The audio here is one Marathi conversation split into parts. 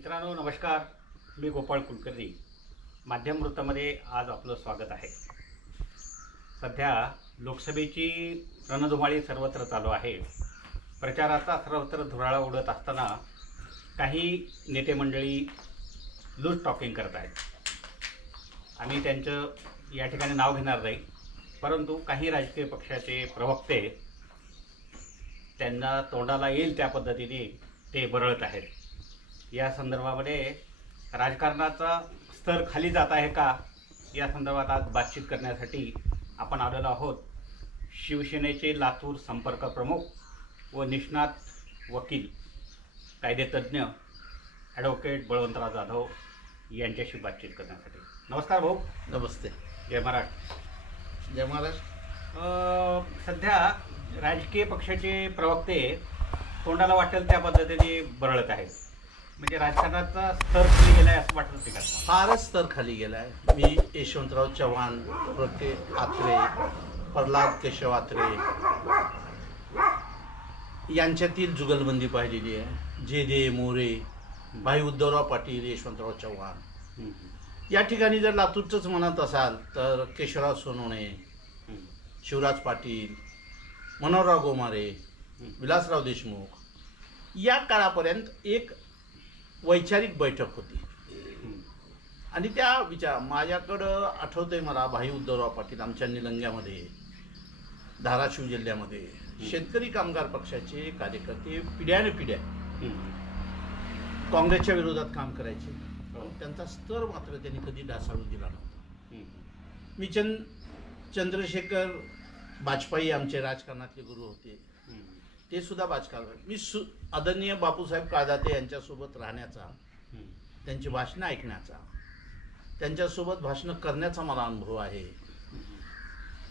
मित्रांनो नमस्कार. मी गोपाळ कुलकर्णी. माध्यम वृत्तामध्ये आज आपलं स्वागत आहे. सध्या लोकसभेची रणधुमाळी सर्वत्र चालू आहे. प्रचाराचा सर्वत्र धुराळा उडत असताना काही नेते मंडळी लूज टॉकिंग करत आहेत. आम्ही त्यांचं या ठिकाणी नाव घेणार नाही परंतु काही राजकीय पक्षाचे प्रवक्ते त्यांना तोंडाला येईल त्या पद्धतीने ते बरळत आहेत. या संदर्भामध्ये राजकारणाचा स्तर खाली जात आहे का या संदर्भात आज बातचीत करण्यासाठी आपण आलेलो आहोत. शिवसेनेचे लातूर संपर्क प्रमुख व निष्णात वकील कायदेतज्ञ ॲडव्होकेट बळवंतराव जाधव यांच्याशी बातचीत करण्यासाठी. नमस्कार भाऊ. नमस्ते. जय महाराज. जय महाराज. सध्या राजकीय पक्षाचे प्रवक्ते तोंडाला वाटेल त्या पद्धतीने बरळत आहेत. म्हणजे राजकारणाचा स्तर खाली गेलाय असं वाटत होते का? फारच स्तर खाली गेलाय. मी यशवंतराव चव्हाण प्रके आत्रे प्रल्हाद केशव आत्रे यांच्यातील जुगलबंदी पाहिलेली आहे. जे दे मोरे भाई उद्धवराव पाटील यशवंतराव चव्हाण. या ठिकाणी जर लातूरचंच म्हणत असाल तर केशवराव सोनवणे शिवराज पाटील मनोहरराव गोमारे विलासराव देशमुख या काळापर्यंत एक वैचारिक बैठक होती. आणि त्या विचार माझ्याकडं आठवतंय मला भाई उद्धवराव पाटील आमच्या निलंग्यामध्ये धाराशिव जिल्ह्यामध्ये शेतकरी कामगार पक्षाचे कार्यकर्ते पिढ्याने पिढ्या. काँग्रेसच्या विरोधात काम करायचे. हो. त्यांचा स्तर मात्र त्यांनी कधी ढासाळून दिला नव्हता. मी चंद चंद्रशेखर बाजपेयी आमचे राजकारणातले गुरु होते. ते सुद्धा राजकारण मी सु आदरणीय बापूसाहेब काळदाते यांच्यासोबत राहण्याचा त्यांची भाषणं ऐकण्याचा त्यांच्यासोबत भाषणं करण्याचा मला अनुभव आहे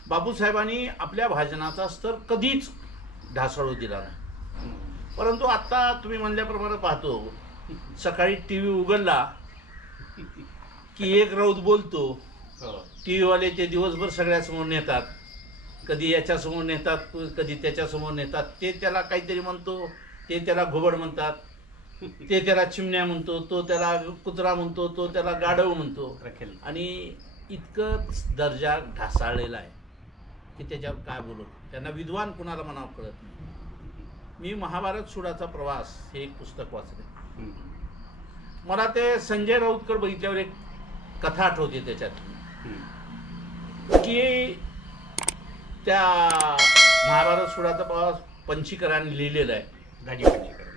बापूसाहेबांनी आपल्या भाषणाचा स्तर कधीच ढासळू दिला नाही. परंतु आता तुम्ही म्हणल्याप्रमाणे पाहतो सकाळी टी व्ही उघडला की एक रौद बोलतो हो. टी व्हीवाले ते दिवसभर सगळ्यासमोर नेतात कधी याच्यासमोर नेतात कधी त्याच्यासमोर नेतात. ते त्याला काहीतरी म्हणतो ते त्याला घोबड म्हणतात ते त्याला चिमण्या म्हणतो तो त्याला कुत्रा म्हणतो तो त्याला गाढव म्हणतो. रखेल. आणि इतकं दर्जा ढासाळलेला आहे की त्याच्यावर काय बोलू? त्यांना विद्वान कुणाला म्हणावं कळत नाही. मी महाभारत सुडाचा प्रवास हे एक पुस्तक वाचले मला ते संजय राऊतकर बघितल्यावर एक कथा आठवते त्याच्यात. की त्या महाभारत सुडाचा प्रवास पंचीकरांनी लिहिलेला आहे दाजी पंचीकरण.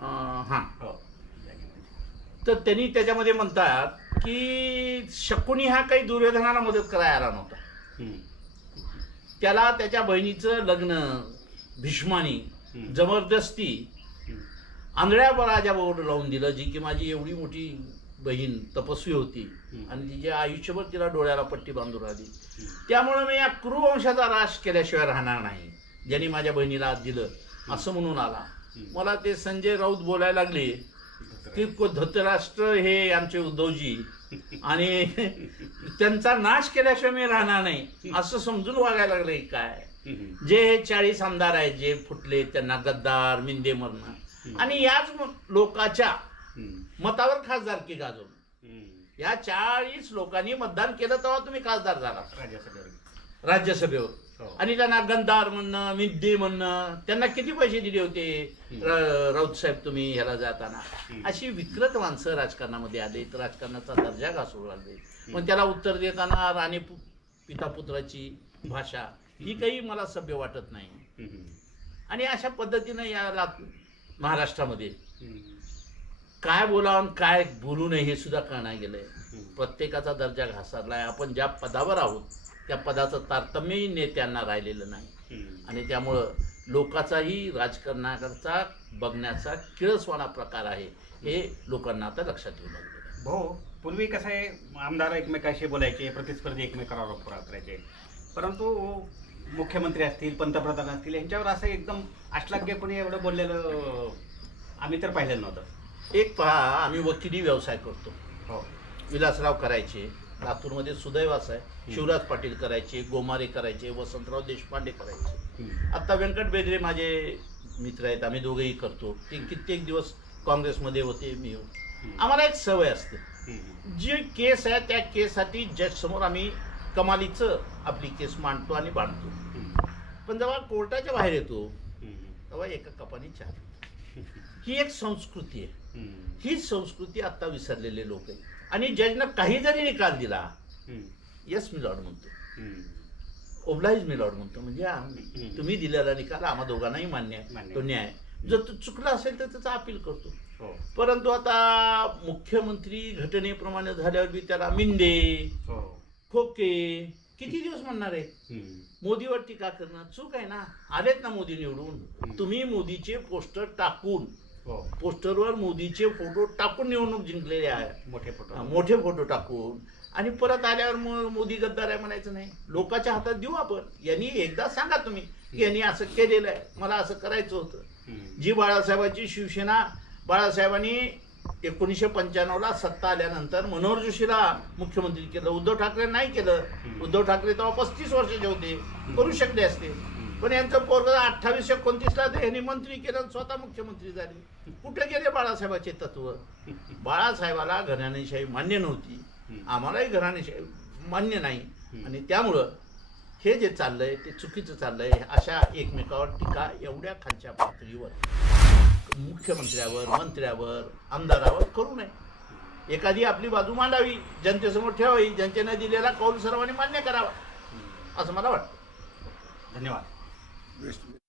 अं, हां हो पंचीकरण. तर त्यांनी त्याच्यामध्ये म्हणतात की शकुनी हा काही दुर्योधनाला मदत करायला आला नव्हता हम्म, त्याला त्याच्या बहिणीचं लग्न भीष्मानी हम्म. जबरदस्ती हम्म, आंधळ्या राजाबरोबर लावून दिलं जी की माझी एवढी मोठी बहीण तपस्वी होती. आणि तिच्या आयुष्यभर तिला डोळ्याला पट्टी बांधून राहिली. त्यामुळे मी या कुरुवंशाचा राश केल्याशिवाय राहणार नाही. ज्यांनी माझ्या बहिणीला आज दिलं असं म्हणून आला. मला ते संजय राऊत बोलायला लागले. की धृतराष्ट्र हे आमचे उद्धवजी. आणि त्यांचा नाश केल्याशिवाय मी राहणार नाही. असं समजून वागायला लागले काय? जे हे चाळीस आमदार आहेत जे फुटले त्यांना गद्दार मिंदे मरणं आणि याच लोकाच्या मतावर खासदारकी गाजवणं हम्म. या चाळीस लोकांनी मतदान केलं तेव्हा तुम्ही खासदार झाला. राज्यसभेवर. राज्यसभेवर. हो. आणि त्यांना गंधार म्हणणं मिद्दे म्हणणं त्यांना किती पैसे दिले होते? राऊत साहेब तुम्ही ह्याला जाताना. अशी विकृत माणसं राजकारणामध्ये आले. तर राजकारणाचा दर्जा घासू लागले मग त्याला उत्तर देताना राणी पिता पुत्राची भाषा ही काही मला सभ्य वाटत नाही. आणि अशा पद्धतीनं या महाराष्ट्रामध्ये काय बोलावं आणि काय बोलू नये हे सुद्धा कळणार गेलंय. प्रत्येकाचा दर्जा घासारलाय आपण ज्या पदावर आहोत त्या पदाचं तारतम्यही नेत्यांना राहिलेलं नाही. आणि त्यामुळं लोकाचाही राजकारणाकरता बघण्याचा किळसवाणा प्रकार आहे हे लोकांना आता लक्षात येऊ लागलेलं आहे. भाऊ पूर्वी कसं आहे आमदार एकमेकाशी बोलायचे प्रतिस्पर्धी एकमेकावर करायचे परंतु मुख्यमंत्री असतील पंतप्रधान असतील यांच्यावर असं एकदम अश्लाघ्य कोणी एवढं बोललेलं आम्ही तर पाहिलेलं नव्हतं एक पहा आम्ही वकिली व्यवसाय करतो. हो. विलासराव करायचे लातूरमध्ये सुदैवास आहे. शिवराज पाटील करायचे गोमारे करायचे वसंतराव देशपांडे करायचे. आता व्यंकट बेदरे माझे मित्र आहेत आम्ही दोघेही करतो. ते कित्येक दिवस काँग्रेसमध्ये होते मी आम्हाला एक सवय असते. जी केस आहे त्या केससाठी जज समोर आम्ही कमालीचं आपली केस मांडतो आणि बांधतो. पण जेव्हा कोर्टाच्या बाहेर येतो. तेव्हा एका कपाने चार ही एक संस्कृती आहे. ही संस्कृती आता विसरलेले लोक आहे आणि जजनं काही जरी निकाल दिला. यस मी लॉर्ड म्हणतो. ओबलाईज मी लॉर्ड म्हणतो. म्हणजे. तुम्ही दिलेला निकाल आम्हा दोघांनाही मान्य आहे. तो न्याय जर तो चुकला असेल तर त्याचा अपील करतो. हो. परंतु आता मुख्यमंत्री घटनेप्रमाणे झाल्यावर बी त्याला मिंदे हो. खोके किती दिवस म्हणणार आहे. मोदीवर टीका करणं चूक आहे ना? आलेत ना मोदी निवडून? तुम्ही मोदीचे पोस्टर टाकून पोस्टरवर मोदीचे फोटो टाकून निवडणूक जिंकलेले आहे. मोठे फोटो. मोठे फोटो टाकून. आणि परत आल्यावर मग मोदी गद्दार आहे म्हणायचं नाही. लोकांच्या हातात देऊ आपण. यांनी एकदा सांगा तुम्ही की यांनी असं केलेलं आहे. मला असं करायचं होतं. जी बाळासाहेबांची शिवसेना बाळासाहेबांनी एकोणीसशे पंच्याण्णवला सत्ता आल्यानंतर मनोहर जोशीला मुख्यमंत्री केलं. उद्धव ठाकरे नाही केलं. उद्धव ठाकरे तेव्हा पस्तीस वर्षाचे होते. करू शकले असते. पण यांचं पोरग अठ्ठावीस एकोणतीसला ते मंत्री केलं आणि स्वतः मुख्यमंत्री झाले. कुठे गेले बाळासाहेबाचे तत्व? बाळासाहेबाला घराणेशाही मान्य नव्हती. आम्हालाही घराणेशाही मान्य नाही. आणि त्यामुळं हे जे चाललंय ते चुकीचं चाललंय अशा एकमेकावर टीका एवढ्या खालच्या पातळीवर मुख्यमंत्र्यावर मंत्र्यावर आमदारावर करू नये. एखादी आपली बाजू मांडावी जनतेसमोर ठेवावी जनतेने दिलेला कौल सर्वांनी मान्य करावा असं मला वाटतं. धन्यवाद. rest of it.